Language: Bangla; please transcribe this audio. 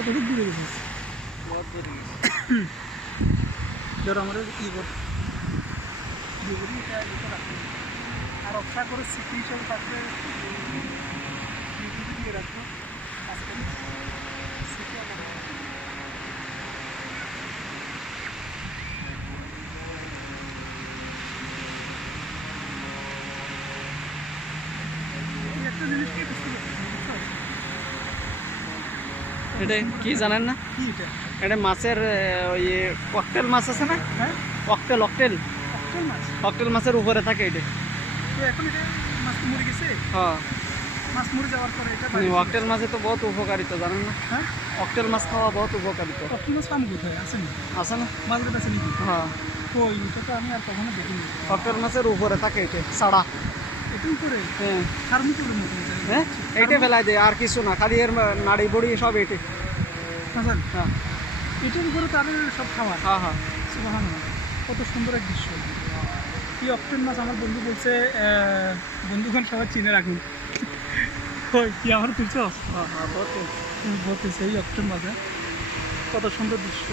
কতটুকু দূরে গেছিস? बहुत दूर गई। ধর আমরা ই করি আর অপসা করে স্মৃতি হিসেবে থাকবে ইউটিউবে দিয়ে রাখবো আজকে স্মৃতি আমার। এই একটা জিনিস কি বুঝতে পারছি এটা কি জানেন না? কি এটা? এটা মাছের ওই ককটেল মাছ আছে না? হ্যাঁ ককটেল অকটেল অক্টেল মাছ। ককটেল মাছের উপরে থাকে এটা। তো এখন এটা মাছ তো মরে গেছে, হ্যাঁ, মাছ মরে যাওয়ার পরে এটা বাড়ি অকটেল মাছে তো বহুত উপকারিতা জানেন না? হ্যাঁ অকটেল মাছ খাওয়া বহুত উপকারিতা অক্টেল মাছ পাম কোথায় আছে না? আছে না? মাছগুলো আছে নাকি? হ্যাঁ, কই এটা তো আমি আর কখনো দেখিনি। ককটেল মাছের উপরে থাকে এটা সাড়া। এটাই করে হ্যাঁ ফার্মিকুলের মতো হ্যাঁ, এইটাই ফেলাই দেয় আর কিছু না, খালি এর নাড়ি বড়ি সব এটি। হাসান হ্যাঁ এটার উপরে তাদের সব খাবার। হ্যাঁ হ্যাঁ, সুবহানাল্লাহ, কত সুন্দর এক দৃশ্য। কি অক্টেল মাছ আমার বন্ধু বলছে, বন্ধুগণ সবাই চিনে রাখুন। কই কি আমার তুলছ? হ্যাঁ হ্যাঁ, বহুত বলতেছে এই অক্টেল মাছ, কত সুন্দর দৃশ্য।